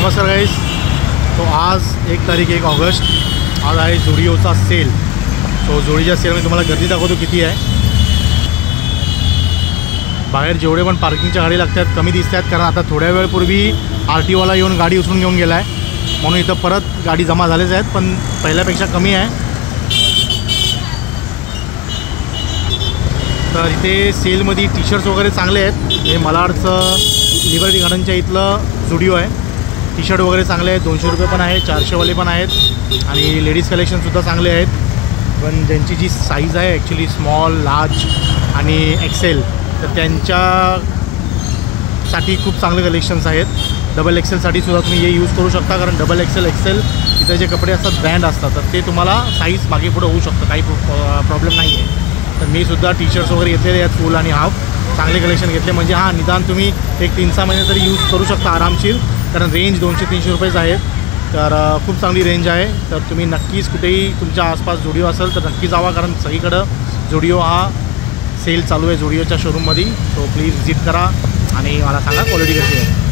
नमस्कार गाईस. तो आज 1 ऑगस्ट, आज आहे झुडिओचा सेल. सो झुडिओच्या सेलमध्ये तुम्हाला गर्दी दाखवतो किती आहे. बाहेर जेवढे पण पार्किंगच्या गाडी लागतात कमी दिसतात, कारण आता थोड्या वेळपूर्वी RTOवाला येऊन गाडी उचलून घेऊन गेला आहे, म्हणून इथं परत गाडी जमा झालेच आहेत, पण पहिल्यापेक्षा कमी आहे. तर इथे सेलमध्ये टी शर्ट्स वगैरे चांगले आहेत. हे मलाडचं लिबर्टी गार्डनच्या इथलं झुडिओ आहे. टी शर्ट वगैरे चांगले आहेत, 200 रुपये पण आहेत, 400वाले पण आहेत, आणि लेडीज कलेक्शनसुद्धा चांगले आहेत. पण ज्यांची जी साईज आहे ॲक्च्युली स्मॉल, लार्ज आणि एक्सेल, तर त्यांच्यासाठी खूप चांगले कलेक्शन्स आहेत. डबल एक्सेलसाठी सुद्धा तुम्ही हे यूज करू शकता, कारण डबल एक्सेल इथं जे कपडे असतात ब्रँड असतात, तर ते तुम्हाला साईज मागे पुढे होऊ शकतं, काही प्रॉब्लेम नाही आहे. तर मी सुद्धा टी शर्ट्स वगैरे घेतलेले आहेत, फुल आणि हाफ. चांगले कलेक्शन घेतले म्हणजे निदान तुम्ही एक 3-6 महिने तरी यूज करू शकता आरामशीर, कारण रेंज 200-300 रुपयेच आहेत. तर खूप चांगली रेंज आहे. तर तुम्ही नक्कीच कुठेही तुमच्या आसपास झुडिओ असेल तर नक्की जावा, कारण सगळीकडं झुडिओ हा सेल चालू आहे झुडिओच्या शोरूममध्ये. सो प्लीज व्हिजिट करा आणि मला सांगा क्वालिटी कशी आहे.